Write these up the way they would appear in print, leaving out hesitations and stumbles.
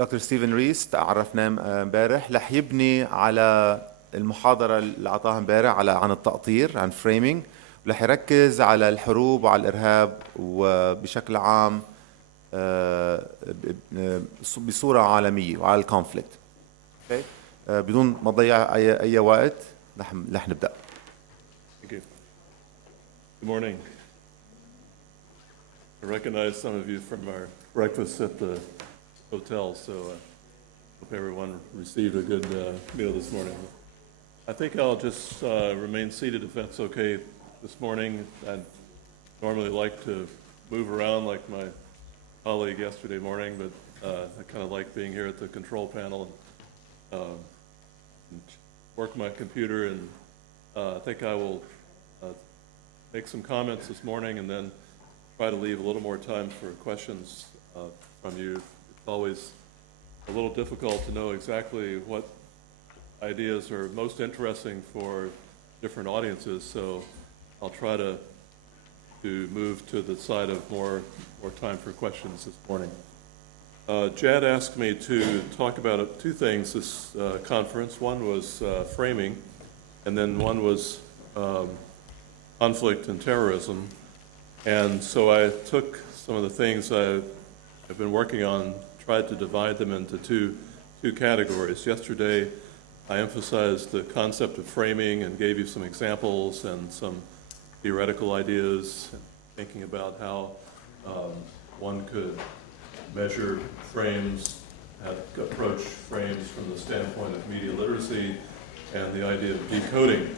دكتور ستيفن ريس تعرفنا امبارح رح يبني على المحاضرة اللي أعطاها امبارح عن التقطير، عن فريمينج، ورح يركز على الحروب وعلى الإرهاب وبشكل عام بصورة عالمية وعلى الكونفليكت. بدون ما نضيع أي وقت رح نبدأ. Thank you. Good morning. I recognize some of you from our breakfast at the hotel, so I hope everyone received a good meal this morning. I think I'll just remain seated if that's okay this morning. I'd normally like to move around like my colleague yesterday morning, but I kind of like being here at the control panel and work my computer, and I think I will make some comments this morning and then try to leave a little more time for questions from you. It's always a little difficult to know exactly what ideas are most interesting for different audiences, so I'll try to move to the side of more time for questions this morning. Jad asked me to talk about two things this conference. One was framing, and then one was conflict and terrorism. And so I took some of the things I've been working on, tried to divide them into two categories. Yesterday, I emphasized the concept of framing and gave you some examples and some theoretical ideas, thinking about how one could measure frames, approach frames from the standpoint of media literacy and the idea of decoding.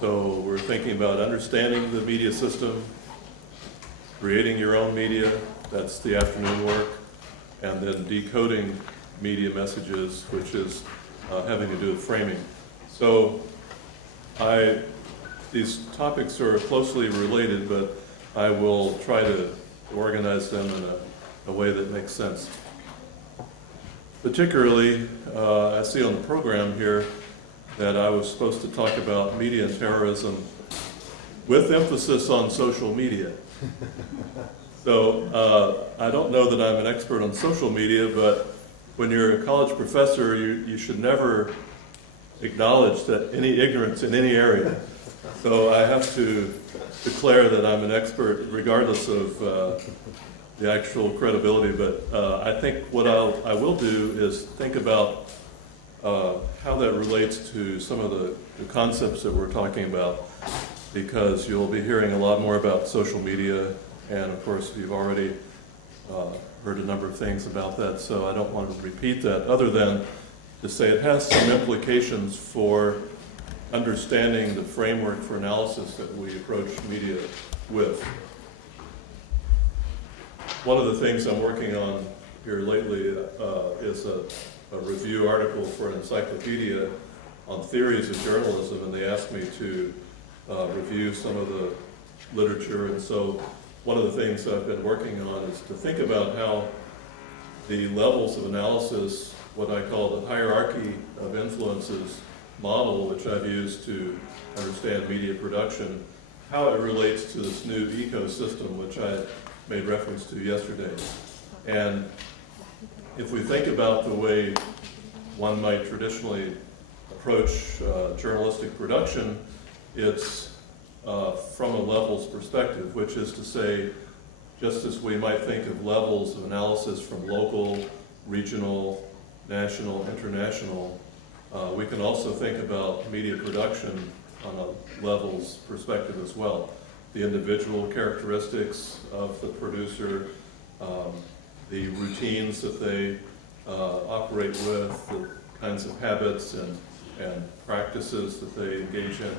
So we're thinking about understanding the media system, creating your own media, that's the afternoon work, and then decoding media messages, which is having to do with framing. So these topics are closely related, but I will try to organize them in a way that makes sense. Particularly, I see on the program here that I was supposed to talk about media and terrorism with emphasis on social media. So I don't know that I'm an expert on social media, but when you're a college professor, you should never acknowledge that any ignorance in any area. So I have to declare that I'm an expert regardless of the actual credibility, but I think what I will do is think about how that relates to some of the concepts that we're talking about, because you'll be hearing a lot more about social media, and of course you've already heard a number of things about that, so I don't want to repeat that, other than to say it has some implications for understanding the framework for analysis that we approach media with. One of the things I'm working on here lately is a review article for an encyclopedia on theories of journalism, and they asked me to review some of the literature, and so one of the things I've been working on is to think about how the levels of analysis, what I call the hierarchy of influences model, which I've used to understand media production, how it relates to this new ecosystem, which I made reference to yesterday. And if we think about the way one might traditionally approach journalistic production, it's from a levels perspective, which is to say, just as we might think of levels of analysis from local, regional, national, international, we can also think about media production on a levels perspective as well. The individual characteristics of the producer, the routines that they operate with, the kinds of habits and practices that they engage in,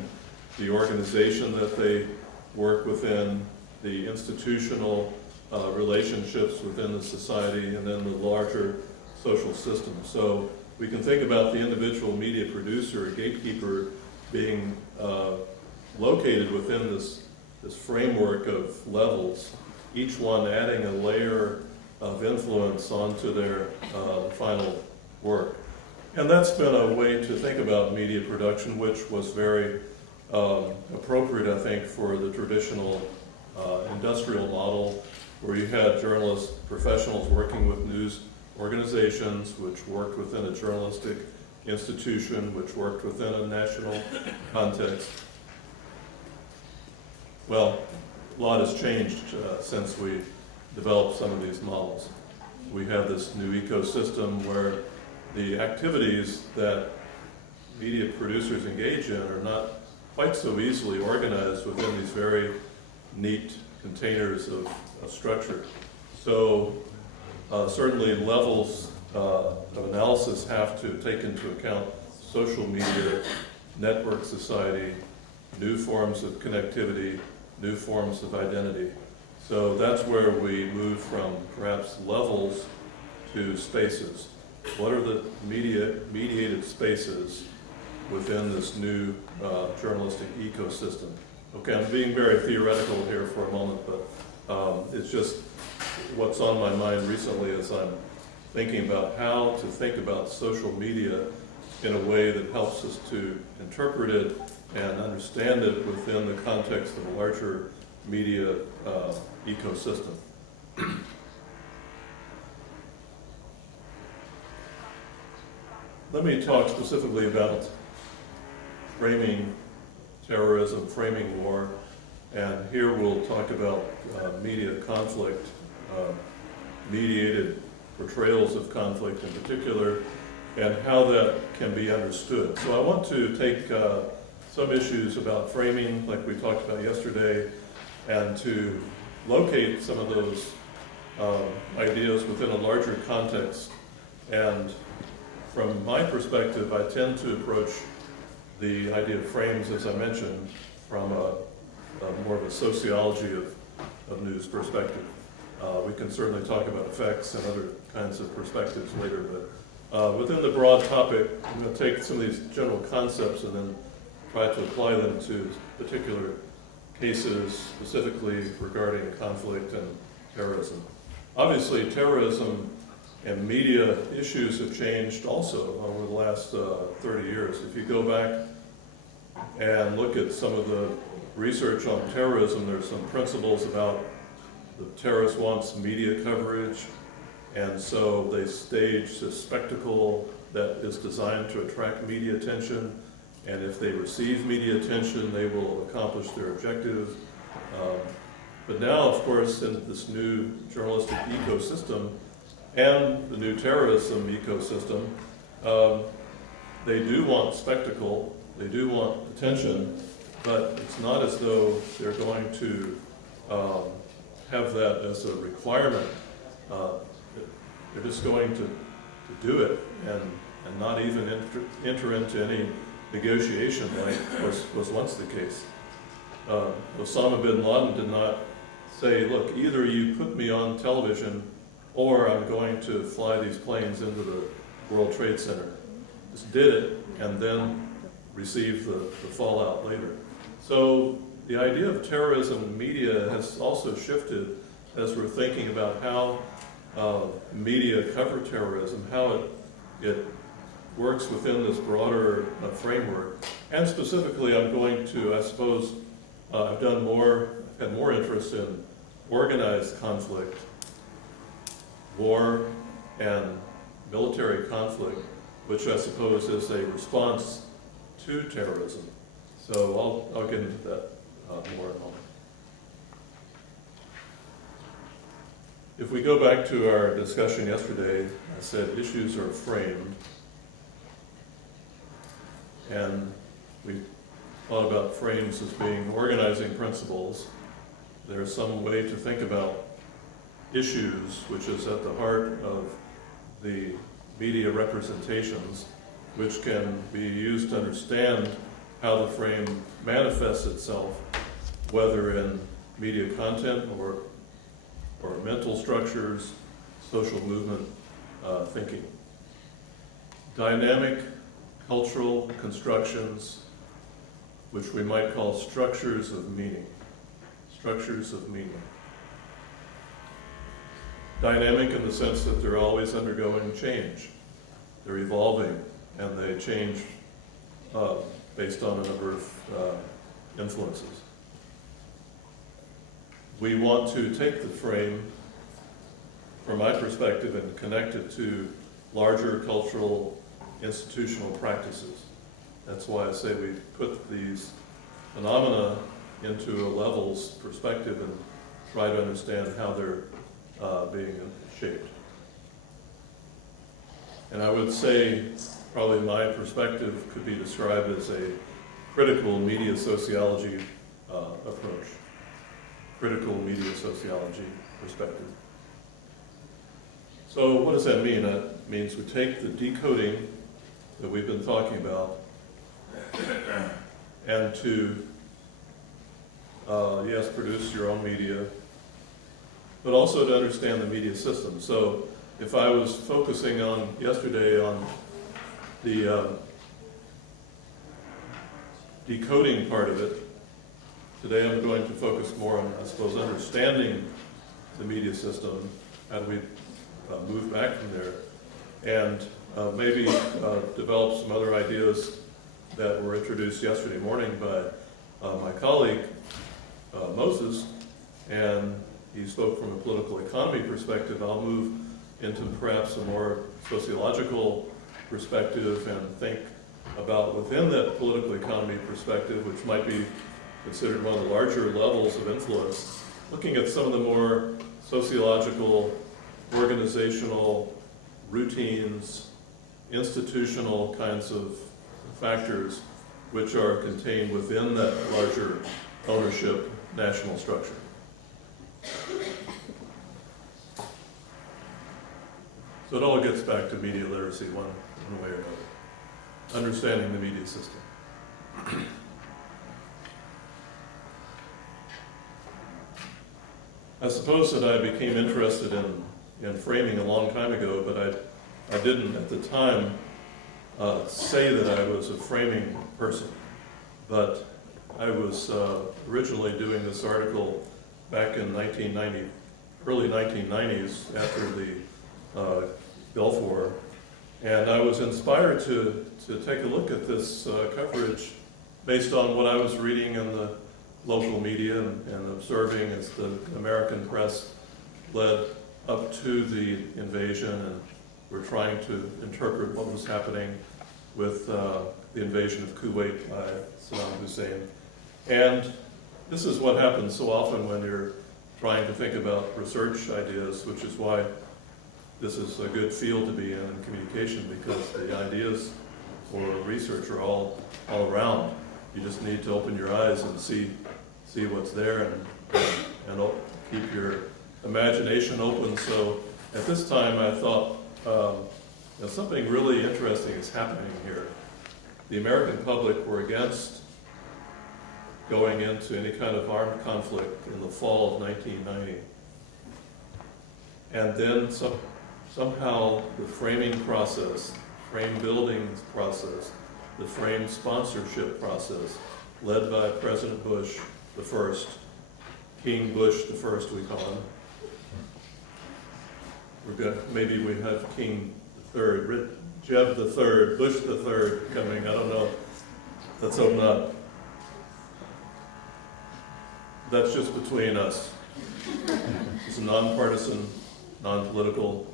the organization that they work within, the institutional relationships within the society, and then the larger social system. So we can think about the individual media producer or gatekeeper being located within this framework of levels, each one adding a layer of influence onto their final work. And that's been a way to think about media production, which was very appropriate, I think, for the traditional industrial model, where you had journalists, professionals working with news organizations, which worked within a journalistic institution, which worked within a national context. Well, a lot has changed since we developed some of these models. We have this new ecosystem where the activities that media producers engage in are not quite so easily organized within these very neat containers of structure. So certainly levels of analysis have to take into account social media, network society, new forms of connectivity, new forms of identity. So that's where we move from perhaps levels to spaces. What are the mediated spaces within this new journalistic ecosystem? Okay, I'm being very theoretical here for a moment, but it's just what's on my mind recently as I'm thinking about how to think about social media in a way that helps us to interpret it and understand it within the context of a larger media ecosystem. Let me talk specifically about framing terrorism, framing war, and here we'll talk about media conflict, mediated portrayals of conflict in particular, and how that can be understood. So I want to take some issues about framing, like we talked about yesterday, and to locate some of those ideas within a larger context. And from my perspective, I tend to approach the idea of frames, as I mentioned, from a more of a sociology of news perspective. We can certainly talk about effects and other kinds of perspectives later, but within the broad topic, I'm going to take some of these general concepts and then try to apply them to particular cases, specifically regarding conflict and terrorism. Obviously, terrorism and media issues have changed also over the last 30 years. If you go back and look at some of the research on terrorism, there's some principles about the terrorist wants media coverage, and so they stage a spectacle that is designed to attract media attention, and if they receive media attention, they will accomplish their objective. But now, of course, in this new journalistic ecosystem and the new terrorism ecosystem, they do want spectacle, they do want attention, but it's not as though they're going to have that as a requirement. They're just going to do it and not even enter into any negotiation like was once the case. Osama bin Laden did not say, look, either you put me on television or I'm going to fly these planes into the World Trade Center. Just did it and then received the fallout later. So the idea of terrorism media has also shifted as we're thinking about how media cover terrorism, how it works within this broader framework. And specifically, I'm going to, I suppose, I've had more interest in organized conflict, war, and military conflict, which I suppose is a response to terrorism. So I'll get into that more in a moment. If we go back to our discussion yesterday, I said issues are framed, and we thought about frames as being organizing principles. There's some way to think about issues, which is at the heart of the media representations, which can be used to understand how the frame manifests itself, whether in media content or mental structures, social movement thinking. Dynamic cultural constructions, which we might call structures of meaning. Structures of meaning. Dynamic in the sense that they're always undergoing change. They're evolving, and they change based on a number of influences. We want to take the frame from my perspective, and connect it to larger cultural institutional practices. That's why I say we put these phenomena into a levels perspective and try to understand how they're being shaped. And I would say probably my perspective could be described as a critical media sociology approach. Critical media sociology perspective. So what does that mean? That means we take the decoding that we've been talking about and to, yes, produce your own media, but also to understand the media system. So if I was focusing on yesterday on the decoding part of it, today I'm going to focus more on, I suppose, understanding the media system, how do we move back from there, and maybe develop some other ideas that were introduced yesterday morning by my colleague, Moses, and he spoke from a political economy perspective. I'll move into perhaps a more sociological perspective and think about within that political economy perspective, which might be considered one of the larger levels of influence, looking at some of the more sociological, organizational, routines, institutional kinds of factors which are contained within that larger ownership national structure. So it all gets back to media literacy one way or another. Understanding the media system. I suppose that I became interested in framing a long time ago, but I didn't at the time say that I was a framing person. But I was originally doing this article back in early 1990s after the Gulf War, and I was inspired to take a look at this coverage based on what I was reading in the local media and observing as the American press led up to the invasion, and we're trying to interpret what was happening with the invasion of Kuwait by Saddam Hussein. And this is what happens so often when you're trying to think about research ideas, which is why this is a good field to be in communication, because the ideas for research are all around. You just need to open your eyes and see what's there and keep your imagination open. So at this time I thought something really interesting is happening here. The American public were against going into any kind of armed conflict in the fall of 1990. And then somehow the framing process, frame building process, the frame sponsorship process, led by President Bush the first, King Bush the first we call him. Maybe we have King the third, Jeb the third, Bush the third coming, I don't know. Let's hope not. That's just between us. It's a nonpartisan, non-political,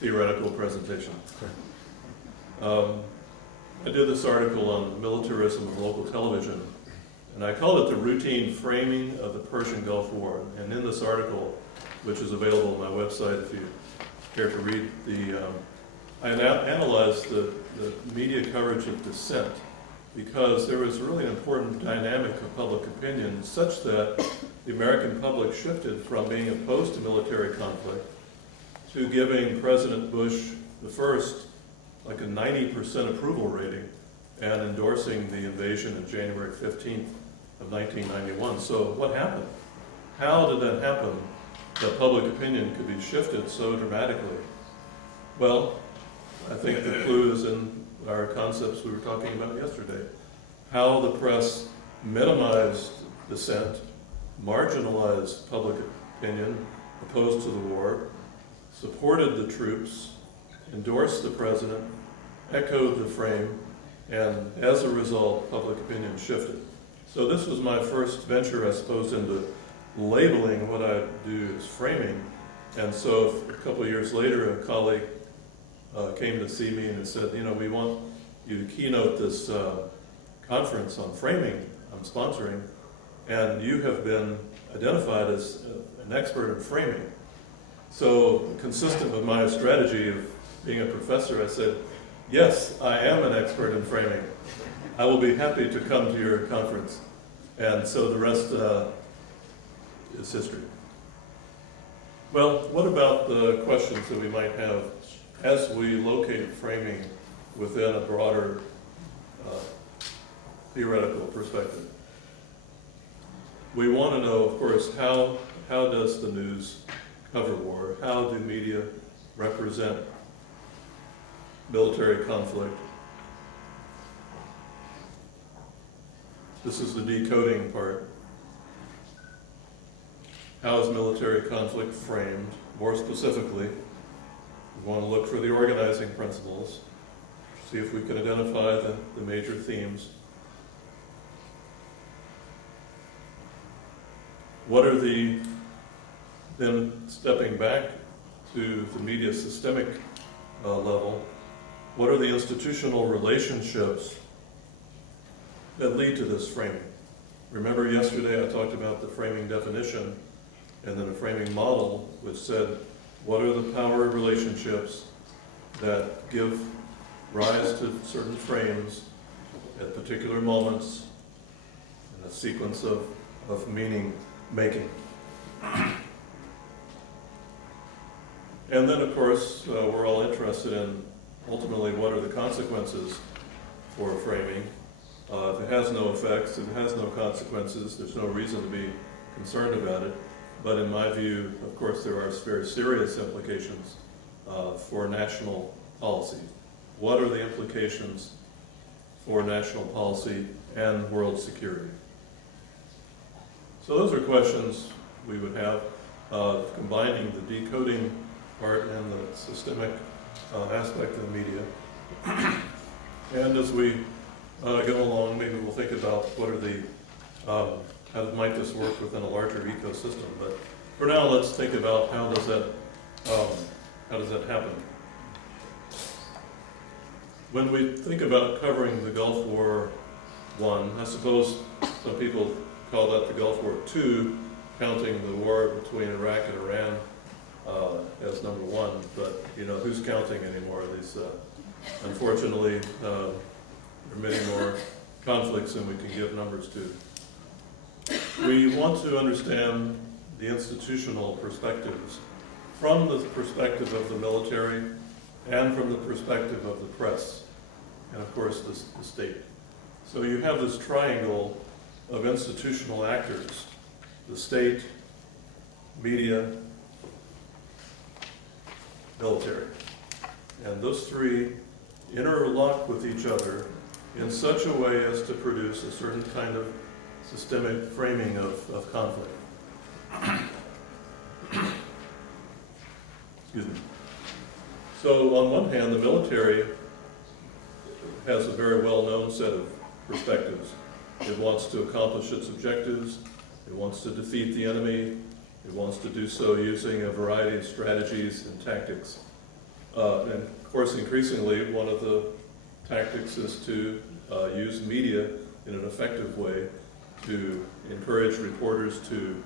theoretical presentation. I did this article on militarism of local television, and I called it the routine framing of the Persian Gulf War. And in this article, which is available on my website if you care to read, I analyzed the media coverage of dissent, because there was really an important dynamic of public opinion such that the American public shifted from being opposed to military conflict to giving President Bush the first like a 90% approval rating and endorsing the invasion of January 15th of 1991. So what happened? How did that happen, that public opinion could be shifted so dramatically? Well, I think the clue is in our concepts we were talking about yesterday. How the press minimized dissent, marginalized public opinion opposed to the war, supported the troops, endorsed the president, echoed the frame, and as a result, public opinion shifted. So this was my first venture, I suppose, into labeling what I do as framing, And so a couple of years later, a colleague came to see me and said, you know, we want you to keynote this conference on framing I'm sponsoring, and you have been identified as an expert in framing. So consistent with my strategy of being a professor, I said, yes, I am an expert in framing. I will be happy to come to your conference. And so the rest is history. Well, what about the questions that we might have as we locate framing within a broader theoretical perspective? We want to know, of course, how does the news cover war? How do media represent military conflict? This is the decoding part. How is military conflict framed? More specifically, we want to look for the organizing principles, see if we can identify the major themes. What are then stepping back to the media systemic level, what are the institutional relationships that lead to this framing? Remember yesterday I talked about the framing definition and then a framing model which said, what are the power relationships that give rise to certain frames at particular moments in a sequence of meaning making? And then, of course, we're all interested in ultimately what are the consequences for framing. If it has no effects, if it has no consequences, there's no reason to be concerned about it. But in my view, of course, there are very serious implications for national policy. What are the implications for national policy and world security? So those are questions we would have, combining the decoding part and the systemic aspect of the media. And as we go along, maybe we'll think about what are the, how might this work within a larger ecosystem. But for now, let's think about how does that happen. When we think about covering the Gulf War I, I suppose some people call that the Gulf War II, counting the war between Iraq and Iran as number one, but you know, who's counting anymore? These, unfortunately, there are many more conflicts than we can give numbers to. We want to understand the institutional perspectives from the perspective of the military and from the perspective of the press, and of course the state. So you have this triangle of institutional actors, the state, media, military. And those three interlock with each other in such a way as to produce a certain kind of systemic framing of conflict. Excuse me. So on one hand, the military has a very well-known set of perspectives. It wants to accomplish its objectives. It wants to defeat the enemy. It wants to do so using a variety of strategies and tactics. And of course, increasingly, one of the tactics is to use media in an effective way to encourage reporters to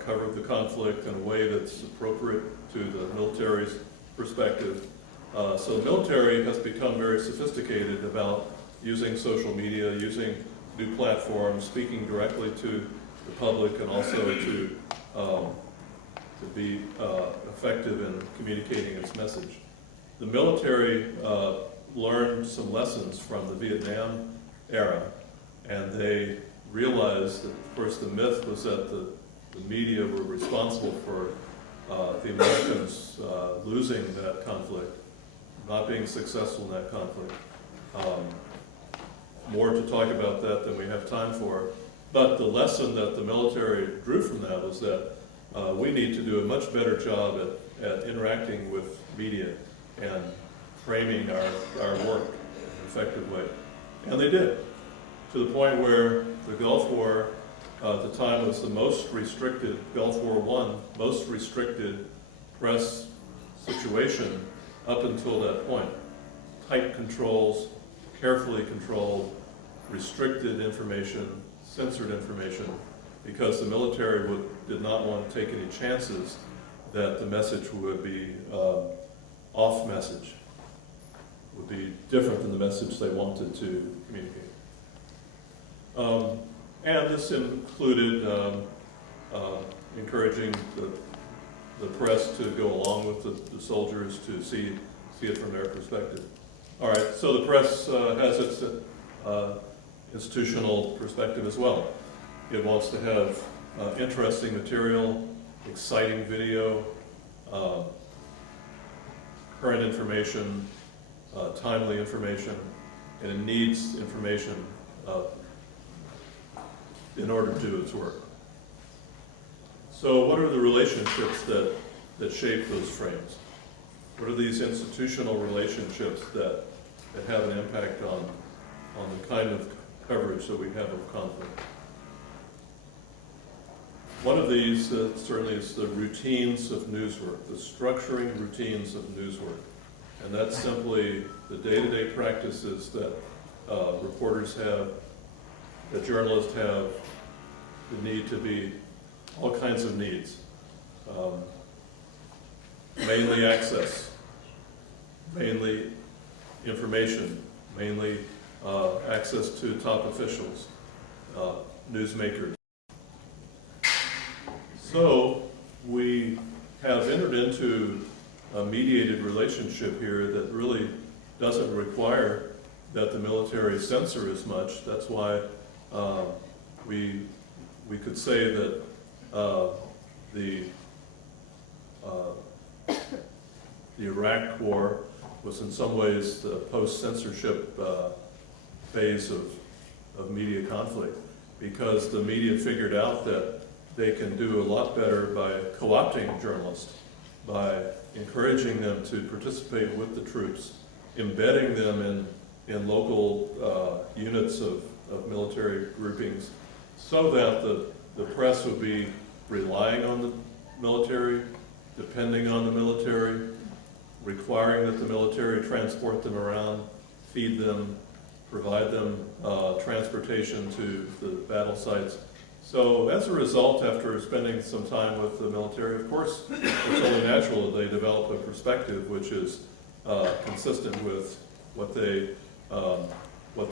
cover the conflict in a way that's appropriate to the military's perspective. So the military has become very sophisticated about using social media, using new platforms, speaking directly to the public, and also to be effective in communicating its message. The military learned some lessons from the Vietnam era, and they realized that, of course, the myth was that the media were responsible for the Americans losing that conflict, not being successful in that conflict. More to talk about that than we have time for. But the lesson that the military drew from that was that we need to do a much better job at interacting with media and framing our work in an effective way. And they did, to the point where the Gulf War at the time was the most restricted, Gulf War I, most restricted press situation up until that point. Tight controls, carefully controlled, restricted information, censored information, because the military did not want to take any chances that the message would be off message, would be different than the message they wanted to communicate. And this included encouraging the press to go along with the soldiers to see it from their perspective. All right, so the press has its institutional perspective as well. It wants to have interesting material, exciting video, current information, timely information, and it needs information in order to do its work. So what are the relationships that shape those frames? What are these institutional relationships that have an impact on the kind of coverage that we have of conflict? One of these certainly is the routines of newswork, the structuring routines of newswork. And that's simply the day-to-day practices that reporters have, that journalists have, the need to be, all kinds of needs. Mainly access, mainly information, mainly access to top officials, newsmakers. So we have entered into a mediated relationship here that really doesn't require that the military censor as much. That's why we could say that the Iraq War was in some ways the post-censorship phase of media conflict, because the media figured out that they can do a lot better by co-opting journalists, by encouraging them to participate with the troops, embedding them in local units of military groupings, so that the press would be relying on the military, depending on the military, requiring that the military transport them around, feed them, provide them transportation to the battle sites. So as a result, after spending some time with the military, of course, it's only natural that they develop a perspective which is consistent with what the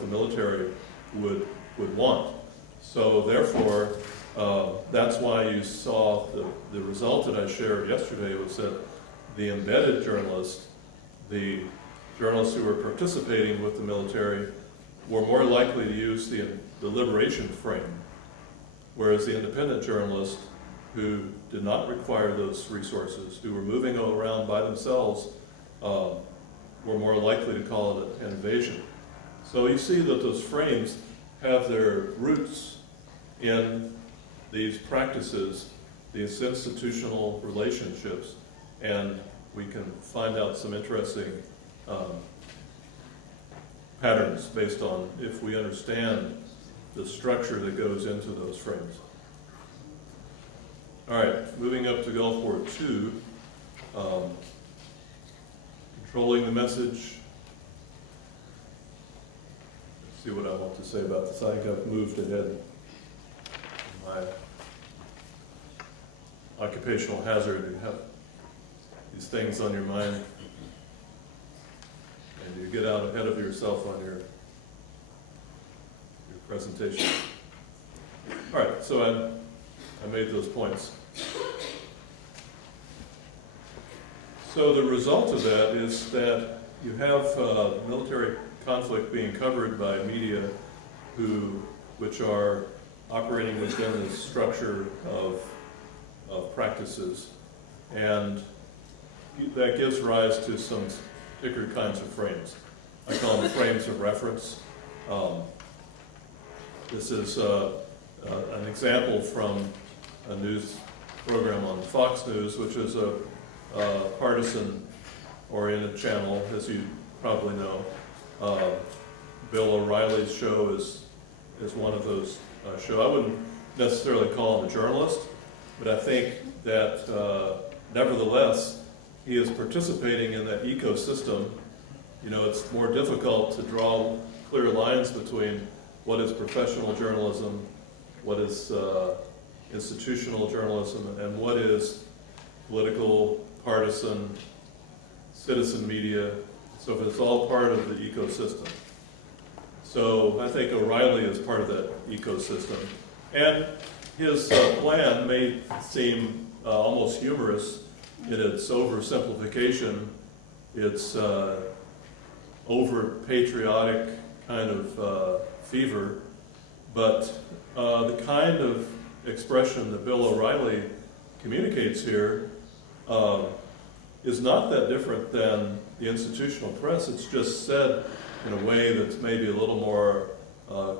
military would want. So therefore, that's why you saw the result that I shared yesterday was that the embedded journalists, the journalists who were participating with the military, were more likely to use the liberation frame, whereas the independent journalists who did not require those resources, who were moving around by themselves, were more likely to call it an invasion. So you see that those frames have their roots in these practices, these institutional relationships, and we can find out some interesting patterns based on if we understand the structure that goes into those frames. All right, moving up to Gulf War II, controlling the message. Let's see what I want to say about this. I think I've moved ahead in my occupational hazard. You have these things on your mind, and you get out ahead of yourself on your presentation. All right, so I made those points. So the result of that is that you have military conflict being covered by media which are operating within this structure of practices, and that gives rise to some particular kinds of frames. I call them frames of reference. This is an example from a news program on Fox News, which is a partisan-oriented channel, as you probably know. Bill O'Reilly's show is one of those shows. I wouldn't necessarily call him a journalist, but I think that nevertheless, he is participating in that ecosystem. You know, it's more difficult to draw clear lines between what is professional journalism, what is institutional journalism, and what is political, partisan, citizen media. So it's all part of the ecosystem. So I think O'Reilly is part of that ecosystem. And his plan may seem almost humorous in its oversimplification, its over-patriotic kind of fever, but the kind of expression that Bill O'Reilly communicates here is not that different than the institutional press. It's just said in a way that's maybe a little more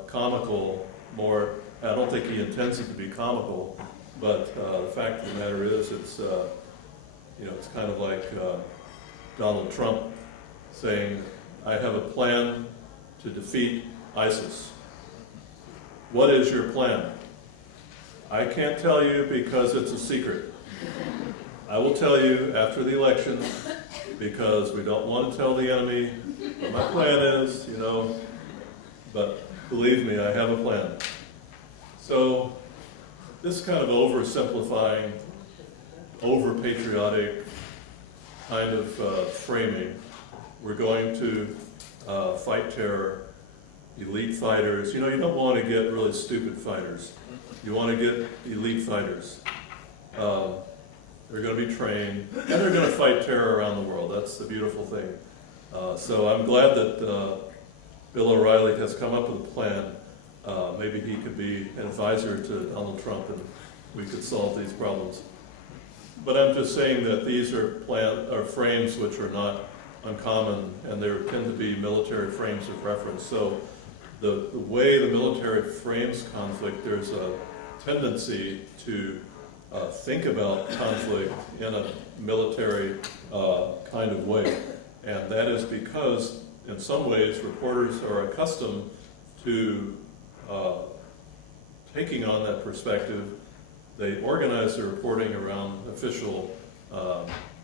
comical, more, I don't think he intends it to be comical, but the fact of the matter is it's, you know, it's kind of like Donald Trump saying, I have a plan to defeat ISIS. What is your plan? I can't tell you because it's a secret. I will tell you after the election because we don't want to tell the enemy what my plan is, you know, but believe me, I have a plan. So this kind of oversimplifying, over-patriotic kind of framing, we're going to fight terror, elite fighters. You know, you don't want to get really stupid fighters. You want to get elite fighters. They're going to be trained, and they're going to fight terror around the world. That's the beautiful thing. So I'm glad that Bill O'Reilly has come up with a plan. Maybe he could be an advisor to Donald Trump, and we could solve these problems. But I'm just saying that these are frames which are not uncommon, and they tend to be military frames of reference. So the way the military frames conflict, there's a tendency to think about conflict in a military kind of way. And that is because, in some ways, reporters are accustomed to taking on that perspective. They organize their reporting around official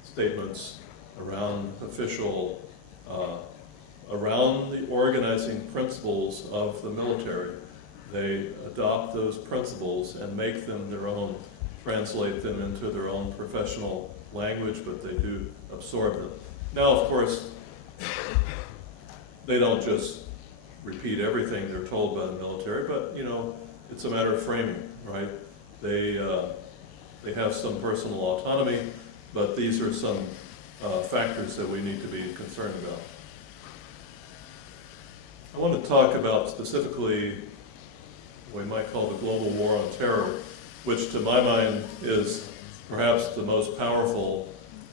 statements, around official, around the organizing principles of the military. They adopt those principles and make them their own, translate them into their own professional language, but they do absorb them. Now, of course, they don't just repeat everything they're told by the military, but, you know, it's a matter of framing, right? They have some personal autonomy, but these are some factors that we need to be concerned about. I want to talk about specifically what we might call the global war on terror, which to my mind is perhaps the most powerful,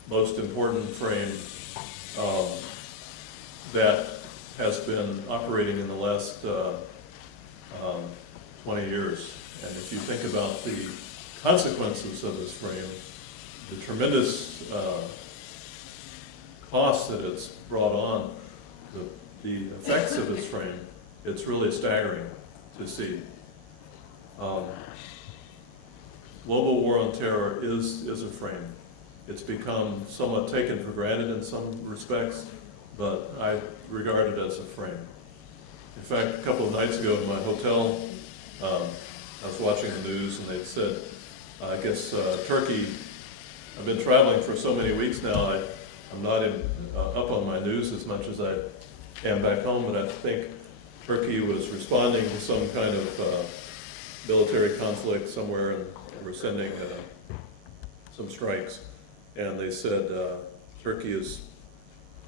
most important frame that has been operating in the last 20 years. And if you think about the consequences of this frame, the tremendous costs that it's brought on, the effects of this frame, it's really staggering to see. Global war on terror is a frame. It's become somewhat taken for granted in some respects, but I regard it as a frame. In fact, a couple of nights ago in my hotel, I was watching the news and they said, I guess Turkey, I've been traveling for so many weeks now, I'm not up on my news as much as I am back home, but I think Turkey was responding to some kind of military conflict somewhere, and we're sending some strikes. And they said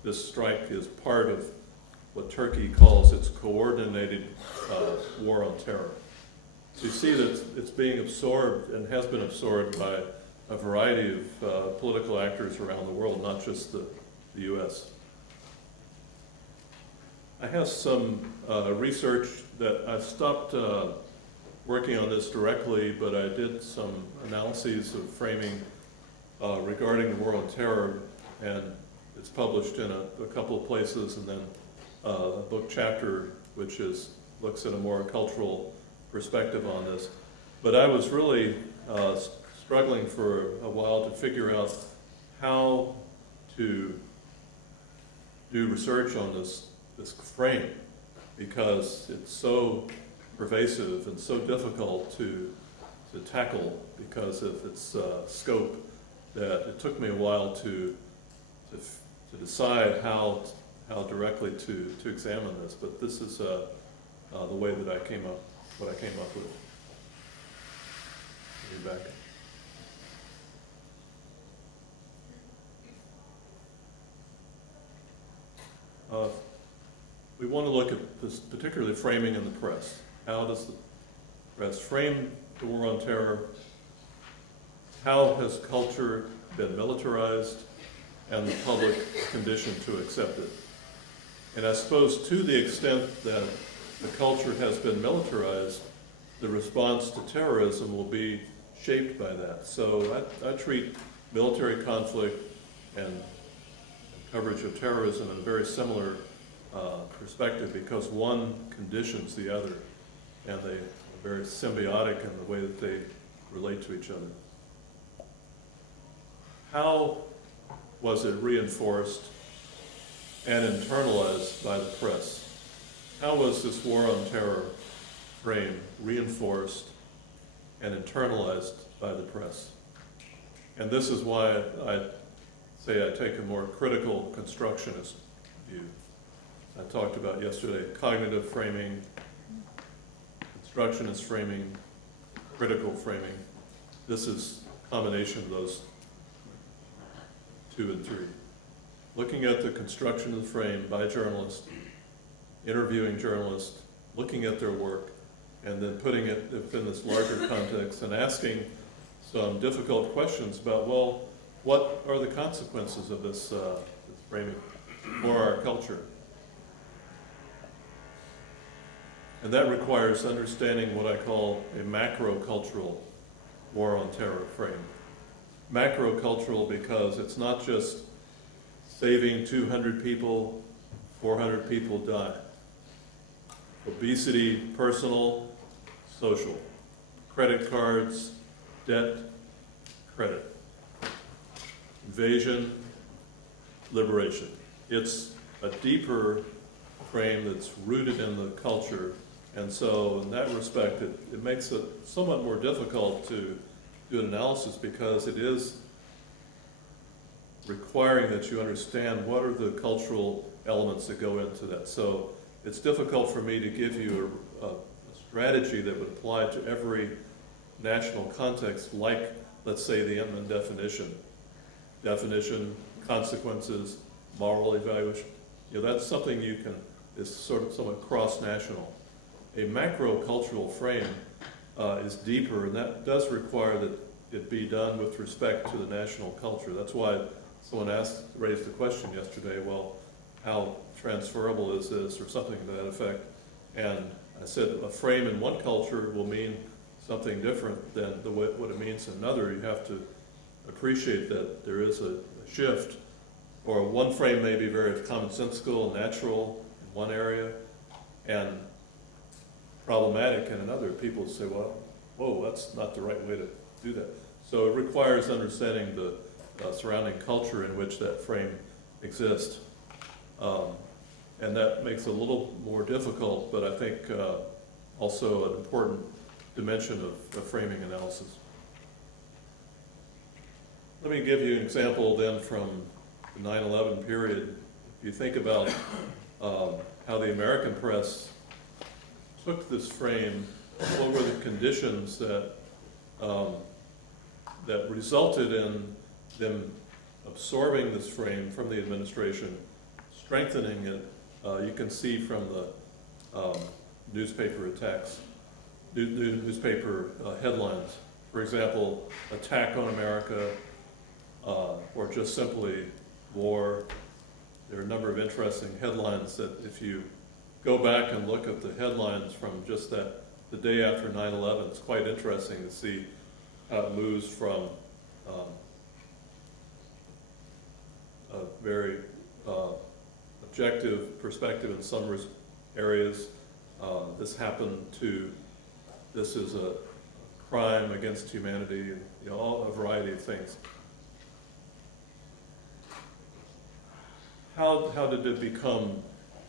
this strike is part of what Turkey calls its coordinated war on terror. So you see that it's being absorbed and has been absorbed by a variety of political actors around the world, not just the U.S. I have some research that I've stopped working on this directly, but I did some analyses of framing regarding the war on terror, and it's published in a couple of places, and then a book chapter which looks at a more cultural perspective on this. But I was really struggling for a while to figure out how to do research on this frame because it's so pervasive and so difficult to tackle because of its scope that it took me a while to decide how directly to examine this. But this is the way that I came up with. Are you back? We want to look at this, particularly framing in the press. How does the press frame the war on terror? How has culture been militarized and the public conditioned to accept it? And I suppose to the extent that the culture has been militarized, the response to terrorism will be shaped by that. So I treat military conflict and coverage of terrorism in a very similar perspective because one conditions the other and they are very symbiotic in the way that they relate to each other. How was it reinforced and internalized by the press? How was this war on terror frame reinforced and internalized by the press? And this is why I say I take a more critical constructionist view. I talked about yesterday cognitive framing, constructionist framing, critical framing. This is a combination of those 2 and 3. Looking at the construction of the frame by journalists, interviewing journalists, looking at their work, and then putting it within this larger context and asking some difficult questions about, well, what are the consequences of this framing for our culture? And that requires understanding what I call a macro-cultural war on terror frame. Macro-cultural because it's not just saving 200 people, 400 people die. Obesity, personal, social. Credit cards, debt, credit. Invasion, liberation. It's a deeper frame that's rooted in the culture, and so in that respect it makes it somewhat more difficult to do an analysis because it is requiring that you understand what are the cultural elements that go into that. So it's difficult for me to give you a strategy that would apply to every national context, like, let's say, the Entman definition, consequences, moral evaluation. You know, that's something you can, is sort of somewhat cross-national. A macro-cultural frame is deeper, and that does require that it be done with respect to the national culture. That's why someone raised the question yesterday, well, how transferable is this, or something to that effect. And I said a frame in one culture will mean something different than what it means in another. You have to appreciate that there is a shift, or one frame may be very commonsensical and natural in one area, and problematic in another. People say, well, whoa, that's not the right way to do that. So it requires understanding the surrounding culture in which that frame exists. And that makes it a little more difficult, but I think also an important dimension of framing analysis. Let me give you an example then from the 9/11 period. If you think about how the American press took this frame, what were the conditions that that resulted in them absorbing this frame from the administration, strengthening it. You can see from the newspaper attacks, newspaper headlines. For example, attack on America, or just simply war. There are a number of interesting headlines that if you go back and look at the headlines from just the day after 9/11, it's quite interesting to see how it moves from a very objective perspective in some areas. This happened to, this is a crime against humanity, and a variety of things. how did it become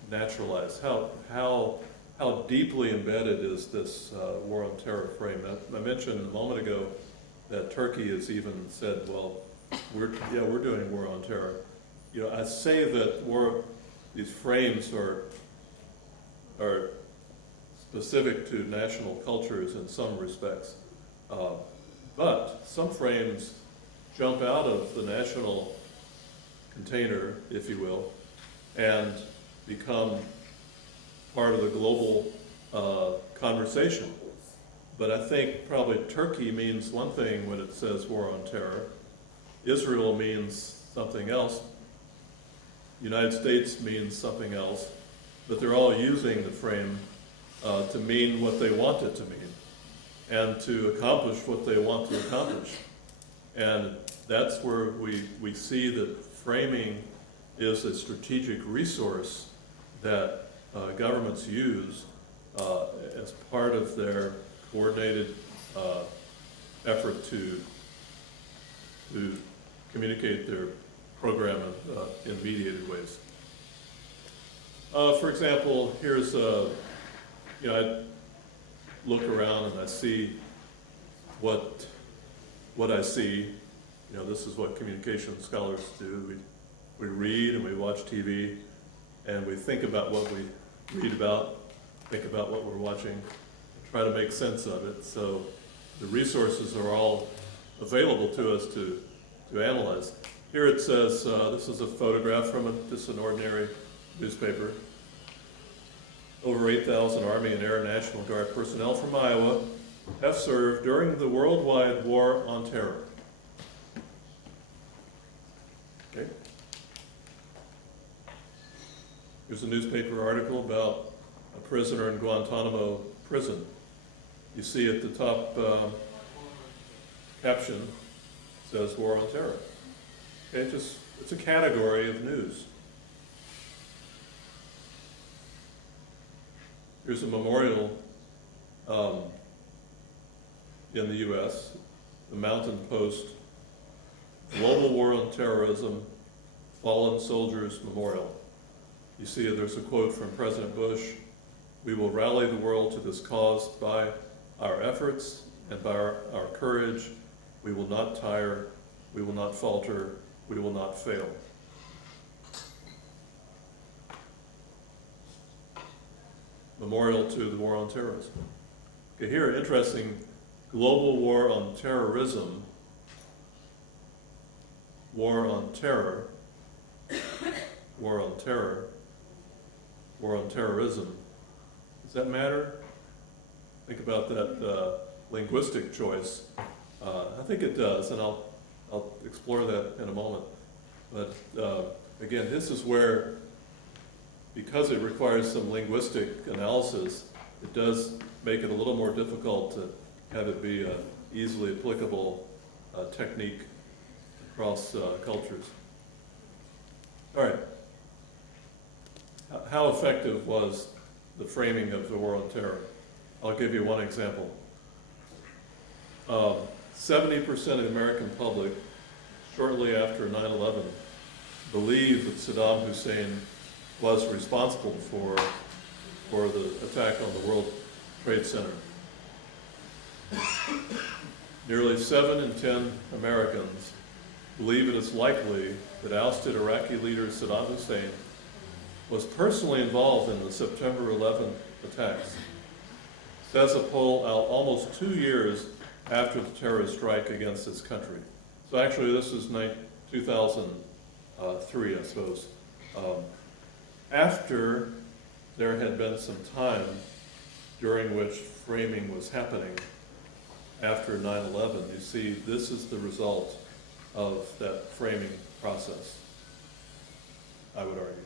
naturalized? How deeply embedded is this war on terror frame? I mentioned a moment ago that Turkey has even said, well, we're doing war on terror. You know, I say that these frames are specific to national cultures in some respects, but some frames jump out of the national container, if you will, and become part of the global conversation. But I think probably Turkey means one thing when it says war on terror. Israel means something else. United States means something else. But they're all using the frame to mean what they want it to mean and to accomplish what they want to accomplish. And that's where we see that framing is a strategic resource that governments use as part of their coordinated effort to communicate their program in mediated ways. For example, here's I look around and I see what I see. You know, this is what communication scholars do. We read and we watch TV, and we think about what we read about, think about what we're watching, try to make sense of it. So the resources are all available to us to analyze. Here it says, this is a photograph from just an ordinary newspaper. Over 8,000 Army and Air National Guard personnel from Iowa have served during the worldwide war on terror. Okay. Here's a newspaper article about a prisoner in Guantanamo prison. You see at the top caption says war on terror. Okay, it's a category of news. Here's a memorial in the U.S., the Mountain Post Global War on Terrorism Fallen Soldiers Memorial. You see there's a quote from President Bush: "We will rally the world to this cause by our efforts and by our courage. We will not tire, we will not falter, we will not fail." Memorial to the war on terrorism. Okay, here, interesting, global war on terrorism, war on terror, war on terror, war on terrorism. Does that matter? Think about that linguistic choice. I think it does, and I'll explore that in a moment. But again, this is where, because it requires some linguistic analysis, it does make it a little more difficult to have it be an easily applicable technique across cultures. All right. How effective was the framing of the war on terror? I'll give you one example. 70% of the American public, shortly after 9/11, believed that Saddam Hussein was responsible for the attack on the World Trade Center. Nearly 7 in 10 Americans believe it is likely that ousted Iraqi leader Saddam Hussein was personally involved in the September 11 attacks. Says a poll out almost 2 years after the terrorist strike against this country. So actually this is 2003, I suppose. After there had been some time during which framing was happening after 9/11, you see this is the result of that framing process, I would argue.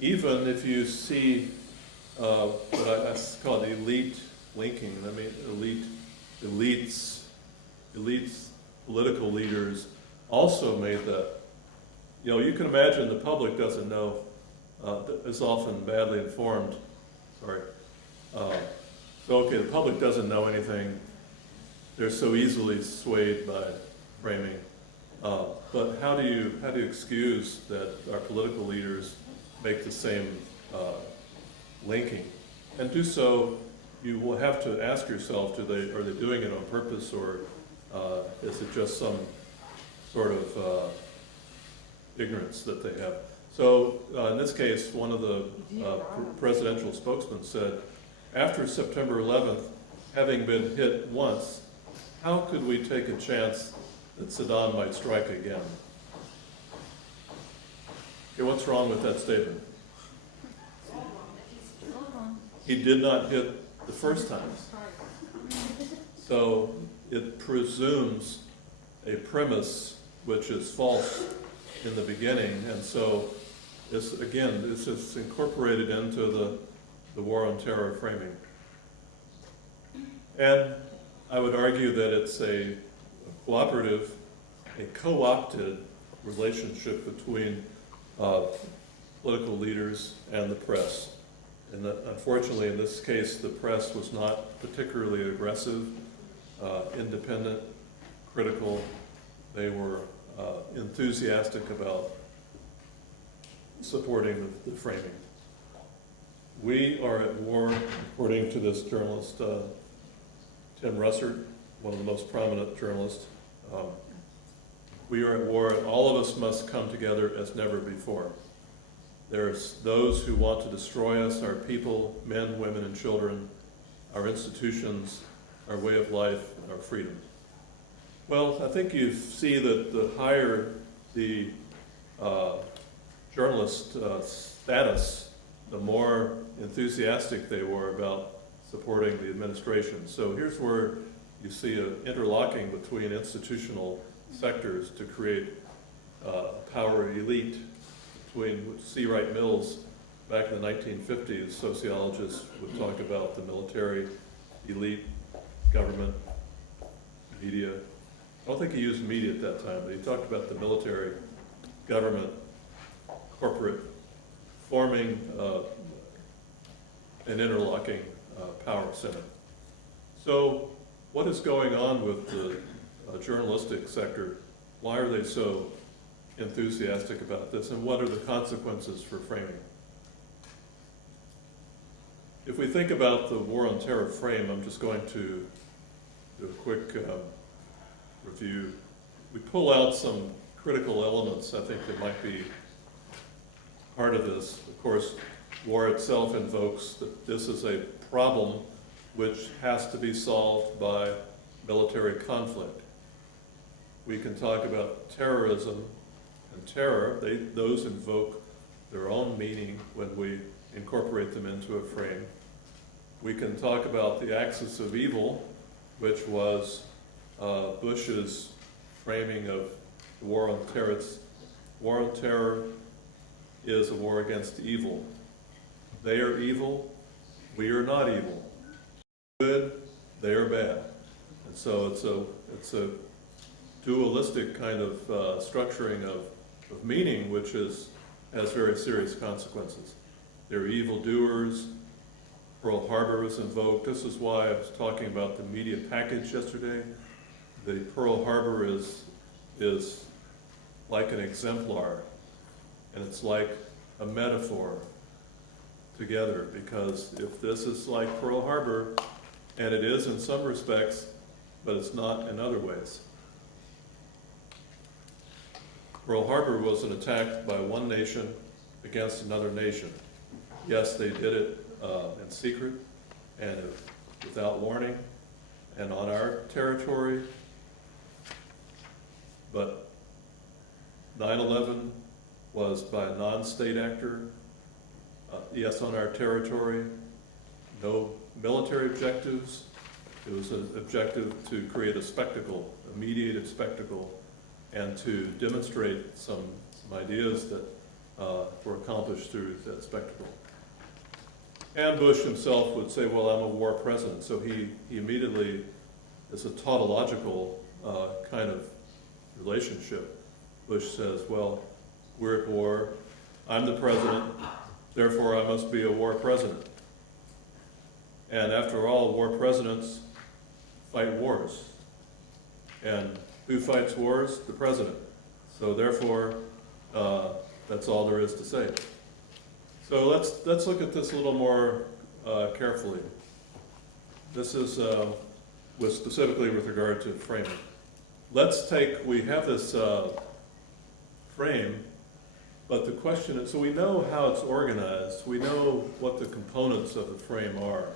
Even if you see what I call elite linking, I mean elites, political leaders also made that. You know, you can imagine the public doesn't know, is often badly informed, sorry. So okay, the public doesn't know anything. They're so easily swayed by framing. But how do you excuse that our political leaders make the same linking? And do so, you will have to ask yourself, are they doing it on purpose, or is it just some sort of ignorance that they have? So in this case, one of the presidential spokesmen said, after September 11th, having been hit once, how could we take a chance that Saddam might strike again? Okay, what's wrong with that statement? He did not hit the first time. So it presumes a premise which is false in the beginning, and so this is incorporated into the war on terror framing. And I would argue that it's a cooperative, a co-opted relationship between political leaders and the press. And that, unfortunately, in this case, the press was not particularly aggressive, independent, critical. They were enthusiastic about supporting the framing. We are at war, according to this journalist, Tim Russert, one of the most prominent journalists. We are at war, and all of us must come together as never before. There's those who want to destroy us, our people, men, women, and children, our institutions, our way of life, and our freedom. Well, I think you see that the higher the journalist status, the more enthusiastic they were about supporting the administration. So here's where you see an interlocking between institutional sectors to create a power elite. Between C. Wright Mills, back in the 1950s, sociologists would talk about the military, elite, government, media. I don't think he used media at that time, but he talked about the military, government, corporate, forming an interlocking power center. So what is going on with the journalistic sector? Why are they so enthusiastic about this, and what are the consequences for framing? If we think about the war on terror frame, I'm just going to do a quick review. We pull out some critical elements I think that might be part of this. Of course, war itself invokes that this is a problem which has to be solved by military conflict. We can talk about terrorism and terror. Those invoke their own meaning when we incorporate them into a frame. We can talk about the axis of evil, which was Bush's framing of the war on terror. War on terror is a war against evil. They are evil, we are not evil. Good, they are bad. And so it's a dualistic kind of structuring of meaning, which has very serious consequences. They're evildoers. Pearl Harbor was invoked. This is why I was talking about the media package yesterday. The Pearl Harbor is like an exemplar, and it's like a metaphor together, because if this is like Pearl Harbor, and it is in some respects, but it's not in other ways. Pearl Harbor was an attack by one nation against another nation. Yes, they did it in secret and without warning and on our territory, but 9/11 was by a non-state actor, yes, on our territory, no military objectives. It was an objective to create a spectacle, a mediated spectacle, and to demonstrate some ideas that were accomplished through that spectacle. And Bush himself would say, well, I'm a war president. So he immediately, it's a tautological kind of relationship. Bush says, well, we're at war, I'm the president, therefore I must be a war president. And after all, war presidents fight wars. And who fights wars? The president. So therefore, that's all there is to say. So let's look at this a little more carefully. This is specifically with regard to framing. We have this frame, but the question is, so we know how it's organized, we know what the components of the frame are,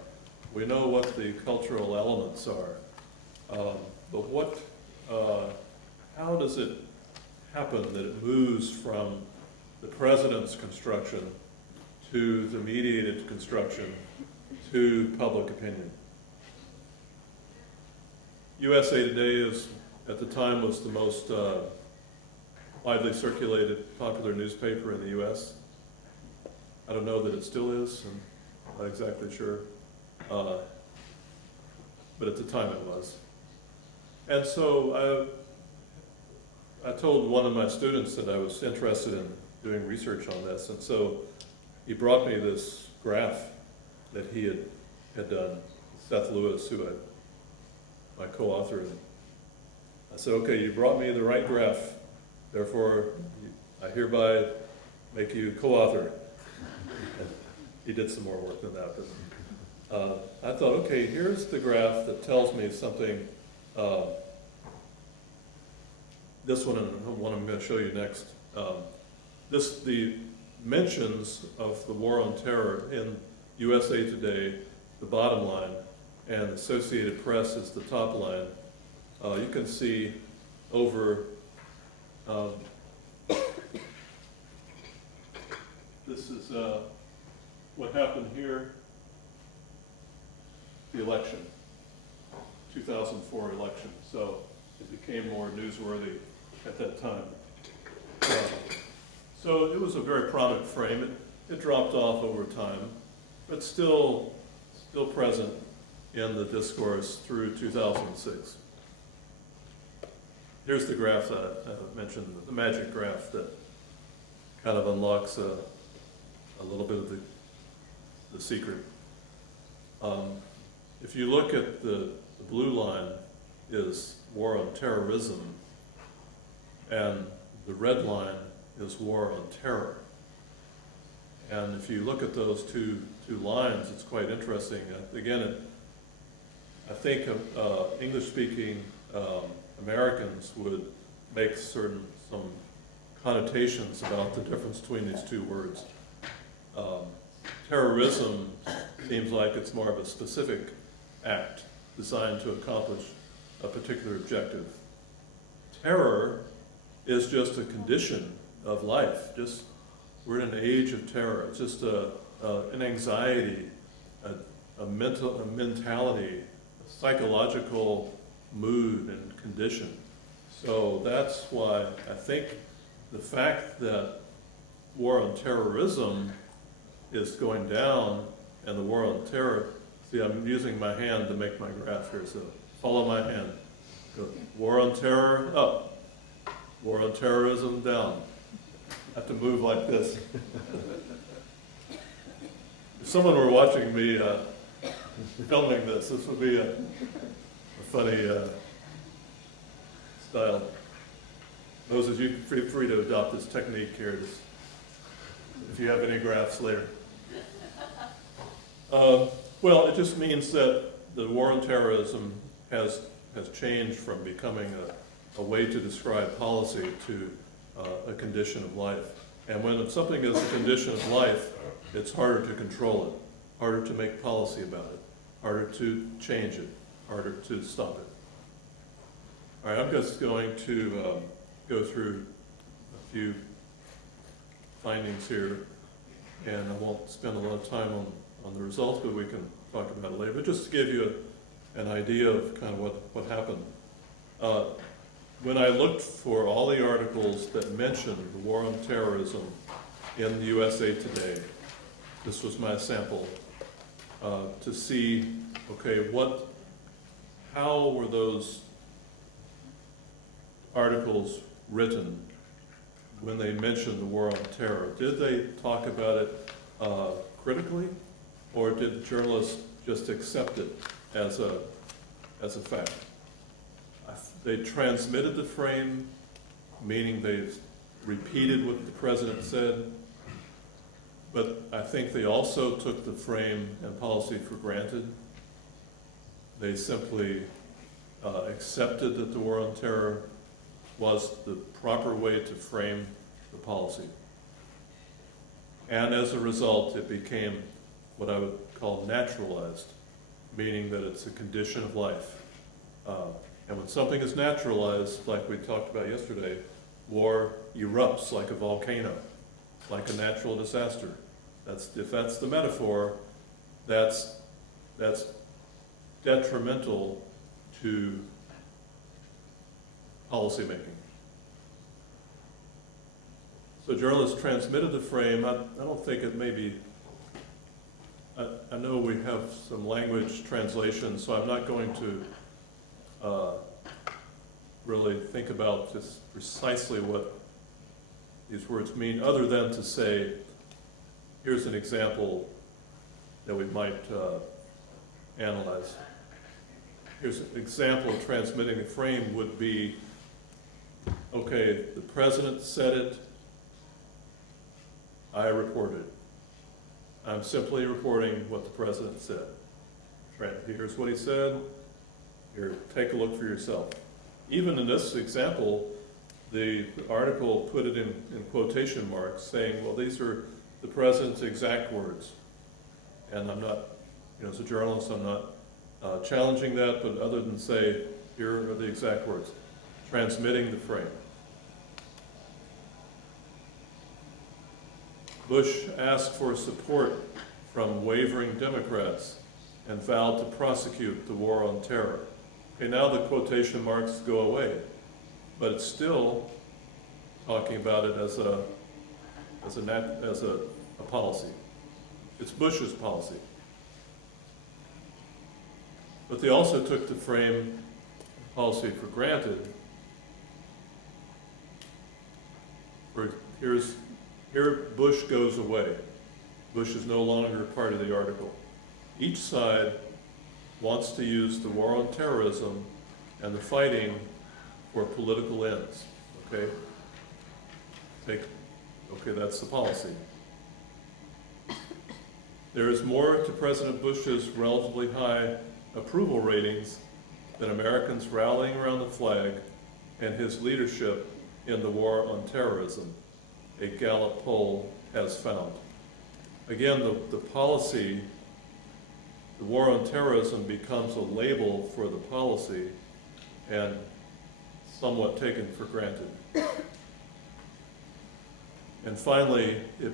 we know what the cultural elements are, but how does it happen that it moves from the president's construction to the mediated construction to public opinion? USA Today at the time was the most widely circulated popular newspaper in the US. I don't know that it still is, I'm not exactly sure. But at the time it was. And so I told one of my students that I was interested in doing research on this, and so he brought me this graph that he had done, Seth Lewis, who my co-author. I said, okay, you brought me the right graph, therefore I hereby make you co-author. He did some more work than that, but I thought, okay, here's the graph that tells me something. This one and the one I'm going to show you next. The mentions of the war on terror in USA Today, the bottom line, and Associated Press is the top line. You can see over this is what happened here, the election, 2004 election. So it became more newsworthy at that time. So it was a very prominent frame. It dropped off over time, but still present in the discourse through 2006. Here's the graph that I mentioned, the magic graph that kind of unlocks a little bit of the secret. If you look at the blue line is war on terrorism, and the red line is war on terror. And if you look at those two lines, it's quite interesting. Again, I think English-speaking Americans would make some connotations about the difference between these two words. Terrorism seems like it's more of a specific act designed to accomplish a particular objective. Terror is just a condition of life. We're in an age of terror. It's just an anxiety, a mentality, a psychological mood and condition. So that's why I think the fact that war on terrorism is going down and the war on terror, see, I'm using my hand to make my graph here, so follow my hand. Go. War on terror, up. War on terrorism, down. I have to move like this. If someone were watching me filming this would be a funny style. Moses, you feel free to adopt this technique here, if you have any graphs later. Well, it just means that the war on terrorism has changed from becoming a way to describe policy to a condition of life. And when something is a condition of life, it's harder to control it, harder to make policy about it, harder to change it, harder to stop it. All right, I'm just going to go through a few findings here, and I won't spend a lot of time on the results, but we can talk about it later. But just to give you an idea of kind of what happened. When I looked for all the articles that mentioned the war on terrorism in the USA Today, this was my sample, to see, okay, how were those articles written when they mentioned the war on terror? Did they talk about it critically, or did journalists just accept it as a fact? They transmitted the frame meaning they've repeated what the president said. But I think they also took the frame and policy for granted. They simply accepted that the war on terror was the proper way to frame the policy. And as a result, it became what I would call naturalized, meaning that it's a condition of life. And when something is naturalized, like we talked about yesterday, war erupts like a volcano, like a natural disaster. If that's the metaphor, that's detrimental to policymaking. So journalists transmitted the frame. I don't think it may be, I know we have some language translation, so I'm not going to really think about just precisely what these words mean, other than to say, here's an example that we might analyze. Here's an example of transmitting the frame would be, okay, the president said it, I reported. I'm simply reporting what the president said. Here's what he said. Here, take a look for yourself. Even in this example, the article put it in quotation marks, saying, well, these are the president's exact words. And I'm not, as a journalist, I'm not challenging that, but other than say, here are the exact words. Transmitting the frame. Bush asked for support from wavering Democrats and vowed to prosecute the war on terror. Okay, now the quotation marks go away, but it's still talking about it as a policy. It's Bush's policy. But they also took the frame policy for granted. Here Bush goes away. Bush is no longer part of the article. Each side wants to use the war on terrorism and the fighting for political ends. Okay? Okay, that's the policy. There is more to President Bush's relatively high approval ratings than Americans rallying around the flag and his leadership in the war on terrorism, a Gallup poll has found. Again, the policy, the war on terrorism becomes a label for the policy and somewhat taken for granted. And finally, it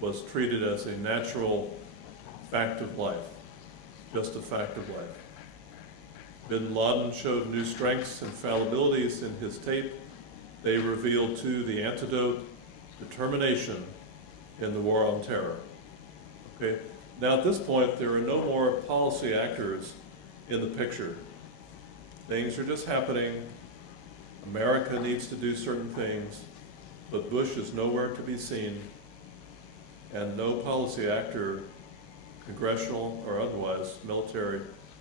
was treated as a natural fact of life, just a fact of life. Bin Laden showed new strengths and fallibilities in his tape. They revealed too the antidote, determination in the war on terror. Okay, now at this point, there are no more policy actors in the picture. Things are just happening. America needs to do certain things, but Bush is nowhere to be seen, and no policy actor, congressional or otherwise, military,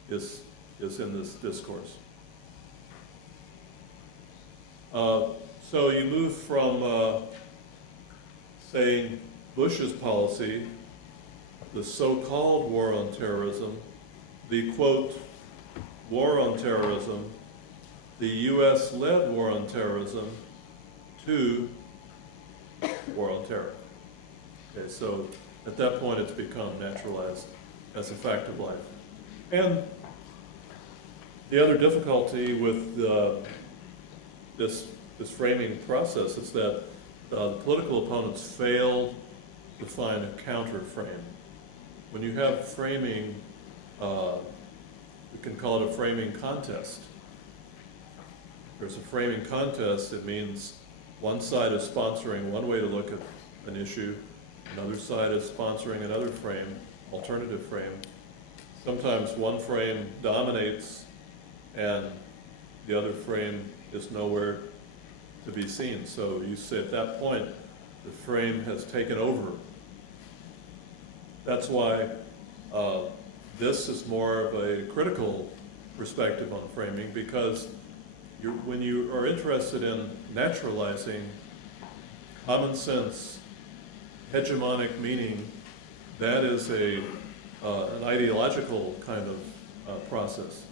is in this discourse. So you move from saying Bush's policy, the so-called war on terrorism, the quote, war on terrorism, the US-led war on terrorism, to war on terror. Okay, so at that point it's become naturalized as a fact of life. And the other difficulty with this framing process is that the political opponents failed to find a counter frame. When you have framing, we can call it a framing contest. If there's a framing contest, it means one side is sponsoring one way to look at an issue, another side is sponsoring another frame, alternative frame. Sometimes one frame dominates and the other frame is nowhere to be seen. So you say at that point, the frame has taken over. That's why this is more of a critical perspective on framing, because when you are interested in naturalizing common sense, hegemonic meaning, that is an ideological kind of process.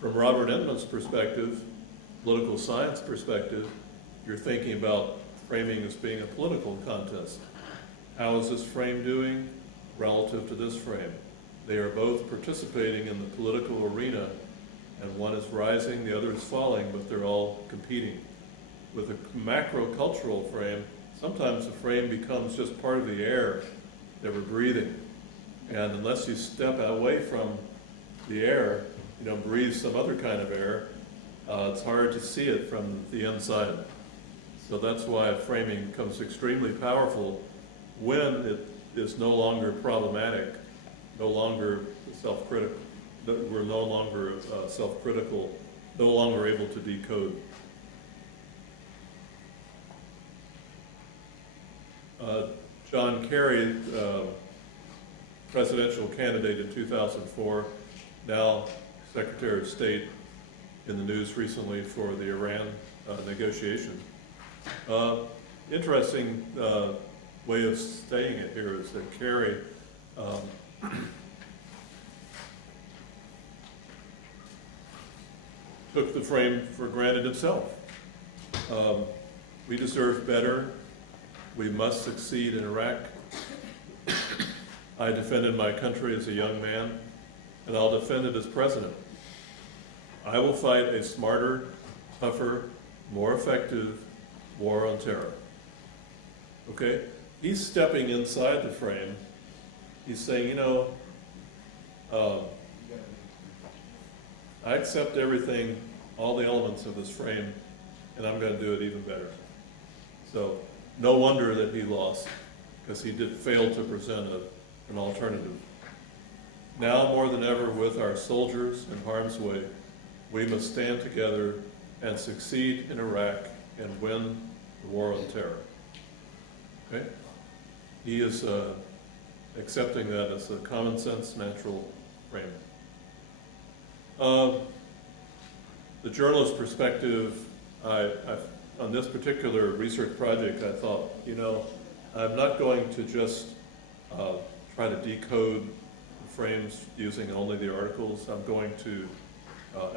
From Robert Entman's perspective, political science perspective, you're thinking about framing as being a political contest. How is this frame doing relative to this frame? They are both participating in the political arena, and one is rising, the other is falling, but they're all competing. With a macro-cultural frame, sometimes the frame becomes just part of the air that we're breathing. And unless you step away from the air, breathe some other kind of air, it's hard to see it from the inside. So that's why framing becomes extremely powerful when it is no longer problematic, no longer self-critical. We're no longer self-critical, no longer able to decode. John Kerry, presidential candidate in 2004, now Secretary of State, in the news recently for the Iran negotiation. Interesting way of saying it here is that Kerry took the frame for granted himself. We deserve better. We must succeed in Iraq. I defended my country as a young man, and I'll defend it as president. I will fight a smarter, tougher, more effective war on terror. Okay? He's stepping inside the frame. He's saying, I accept everything, all the elements of this frame, and I'm going to do it even better. So no wonder that he lost, because he did fail to present an alternative. Now more than ever, with our soldiers in harm's way, we must stand together and succeed in Iraq and win the war on terror. Okay? He is accepting that as a common sense, natural frame. The journalist perspective, on this particular research project, I thought, I'm not going to just try to decode the frames using only the articles. I'm going to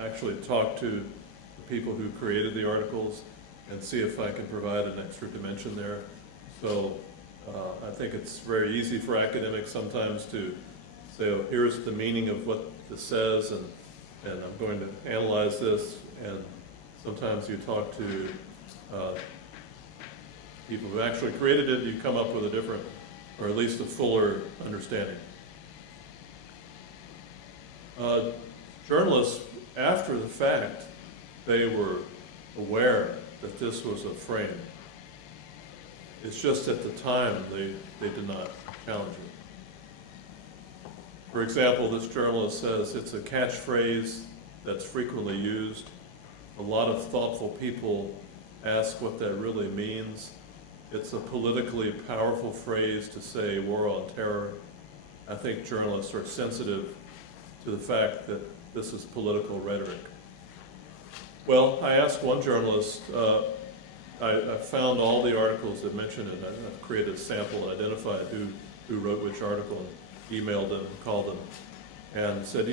actually talk to the people who created the articles and see if I can provide an extra dimension there. So I think it's very easy for academics sometimes to say, oh, here's the meaning of what this says, and I'm going to analyze this, and sometimes you talk to people who actually created it, you come up with a different, or at least a fuller understanding. Journalists, after the fact, they were aware that this was a frame. It's just at the time they did not challenge it. For example, this journalist says it's a catchphrase that's frequently used. A lot of thoughtful people ask what that really means. It's a politically powerful phrase to say war on terror. I think journalists are sensitive to the fact that this is political rhetoric. Well, I asked one journalist, I found all the articles that mentioned it. I've created a sample and identified who wrote which article, and emailed them, called them, and said,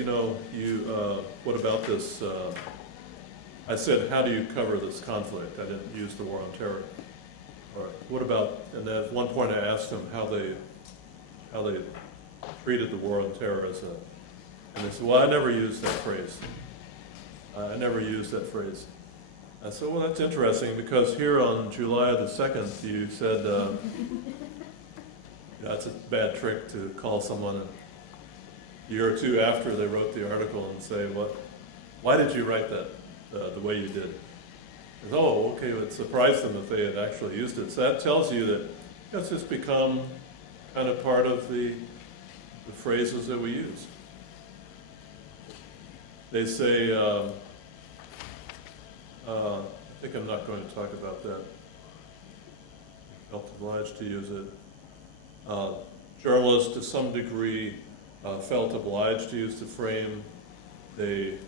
what about this? I said, how do you cover this conflict? I didn't use the war on terror. All right, what about, and then at one point I asked them how they treated the war on terror and they said, well, I never used that phrase. I never used that phrase. I said, well, that's interesting, because here on July the 2nd, you said, it's a bad trick to call someone a year or two after they wrote the article and say, why did you write that the way you did? Said, oh, okay, it surprised them if they had actually used it. So that tells you that it's just become kind of part of the phrases that we use. They say, I think I'm not going to talk about that. Felt obliged to use it. Journalists, to some degree, felt obliged to use the frame. They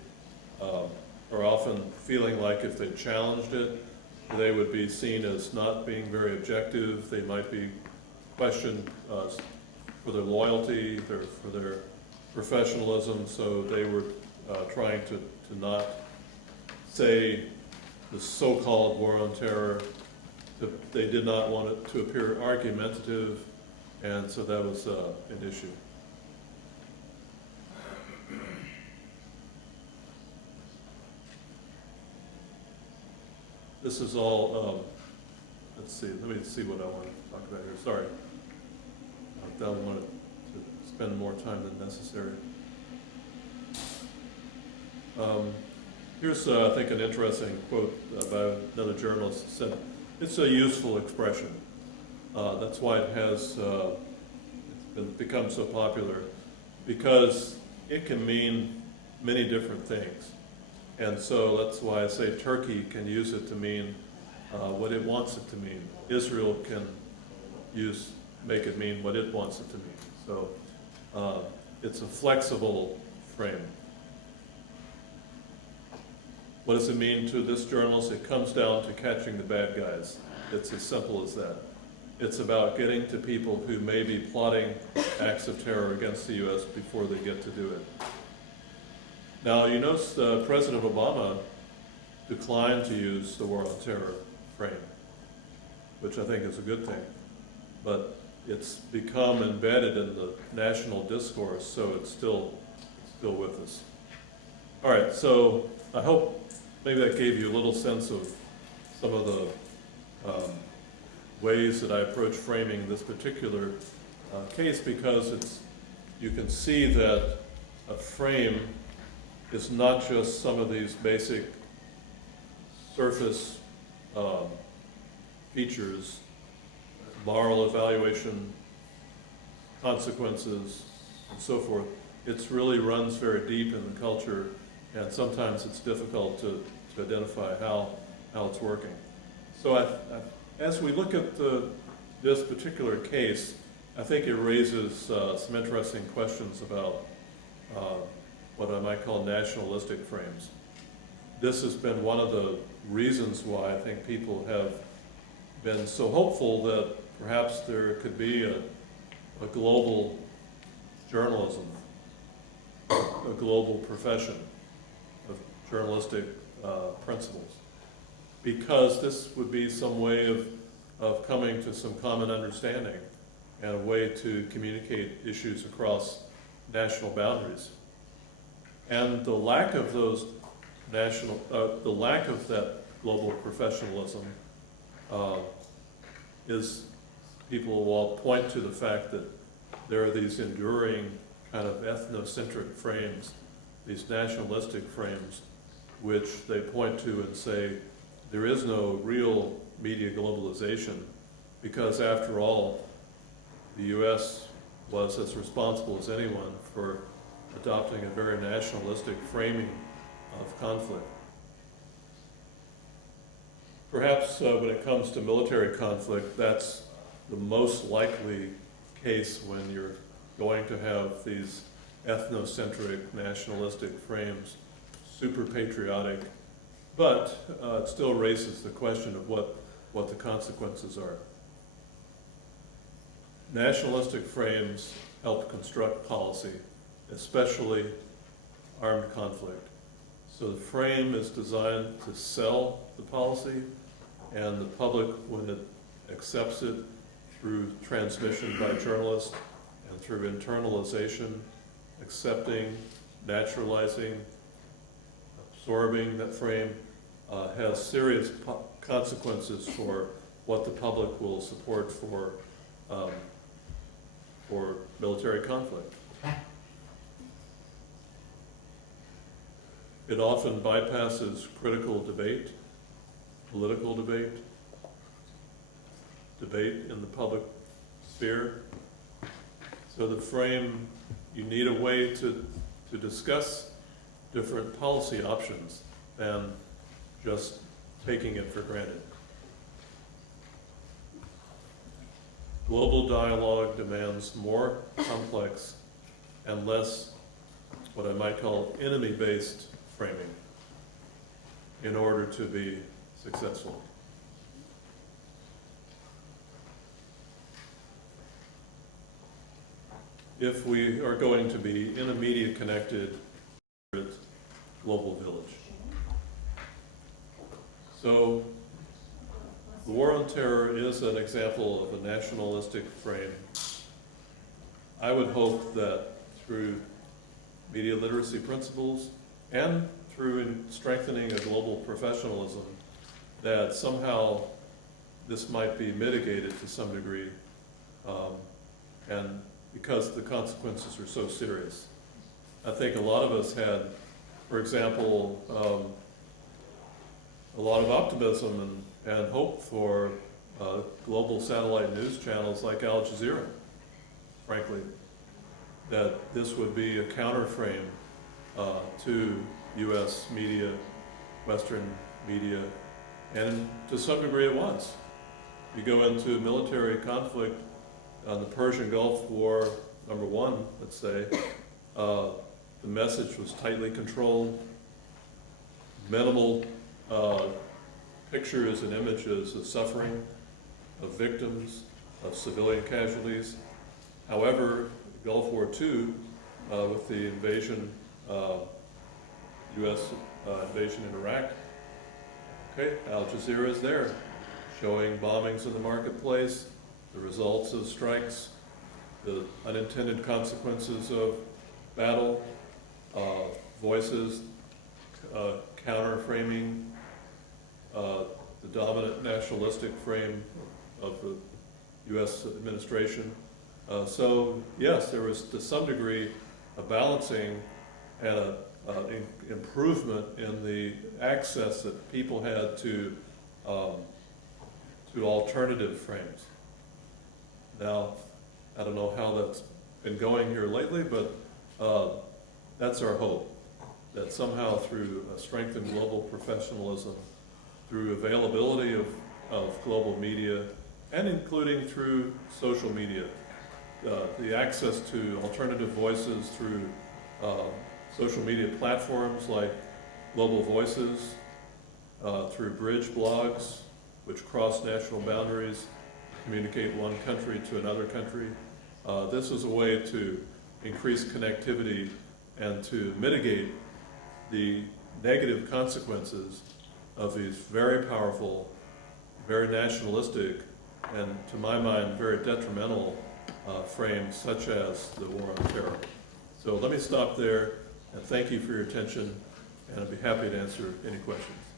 are often feeling like if they challenged it, they would be seen as not being very objective. They might be questioned for their loyalty, for their professionalism, so they were trying to not say the so-called war on terror. They did not want it to appear argumentative, and so that was an issue. This is all, let's see, let me see what I want to talk about here. Sorry. I don't want to spend more time than necessary. Here's, I think, an interesting quote by another journalist. It said, "It's a useful expression. That's why it has become so popular, because it can mean many different things. And so that's why I say Turkey can use it to mean what it wants it to mean. Israel can make it mean what it wants it to mean. So it's a flexible frame. What does it mean to this journalist? It comes down to catching the bad guys. It's as simple as that. It's about getting to people who may be plotting acts of terror against the U.S. before they get to do it. Now, you notice President Obama declined to use the war on terror frame, which I think is a good thing. But it's become embedded in the national discourse, so it's still with us. All right, so I hope maybe that gave you a little sense of some of the ways that I approach framing this particular case, because you can see that a frame is not just some of these basic surface features, moral evaluation, consequences, and so forth. It really runs very deep in the culture, and sometimes it's difficult to identify how it's working. So as we look at this particular case, I think it raises some interesting questions about what I might call nationalistic frames. This has been one of the reasons why I think people have been so hopeful that perhaps there could be a global journalism, a global profession of journalistic principles, because this would be some way of coming to some common understanding and a way to communicate issues across national boundaries. And the lack of those the lack of that global professionalism is, people will point to the fact that there are these enduring kind of ethnocentric frames, these nationalistic frames, which they point to and say there is no real media globalization, because after all, the U.S. was as responsible as anyone for adopting a very nationalistic framing of conflict. Perhaps when it comes to military conflict, that's the most likely case when you're going to have these ethnocentric, nationalistic frames, super patriotic, but it still raises the question of what the consequences are. Nationalistic frames help construct policy, especially armed conflict. So the frame is designed to sell the policy, and the public, when it accepts it through transmission by journalists and through internalization, accepting, naturalizing, absorbing that frame, has serious consequences for what the public will support for military conflict. It often bypasses critical debate, political debate in the public sphere. So the frame, you need a way to discuss different policy options than just taking it for granted. Global dialogue demands more complex and less what I might call enemy-based framing. in order to be successful. If we are going to be in a media-connected global village. So, the war on terror is an example of a nationalistic frame. I would hope that through media literacy principles and through strengthening a global professionalism, that somehow this might be mitigated to some degree, and because the consequences are so serious. I think a lot of us had, for example, a lot of optimism and hope for global satellite news channels like Al Jazeera, frankly, that this would be a counterframe to U.S. media, Western media, and to some degree it was. You go into military conflict on the Persian Gulf War, #1, let's say, the message was tightly controlled, minimal pictures and images of suffering, of victims, of civilian casualties. However, Gulf War II, with the invasion, U.S. Invasion in Iraq, okay, Al Jazeera is there, showing bombings in the marketplace, the results of strikes, the unintended consequences of battle, voices, counter-framing, the dominant nationalistic frame of the U.S. administration. So yes, there was to some degree a balancing and an improvement in the access that people had to alternative frames. Now, I don't know how that's been going here lately, but that's our hope, that somehow through a strengthened global professionalism, through availability of global media, and including through social media, the access to alternative voices through social media platforms like Global Voices, through bridge blogs, which cross national boundaries, communicate one country to another country. This is a way to increase connectivity and to mitigate the negative consequences of these very powerful, very nationalistic, and to my mind, very detrimental frames such as the war on terror. So let me stop there and thank you for your attention, and I'd be happy to answer any questions.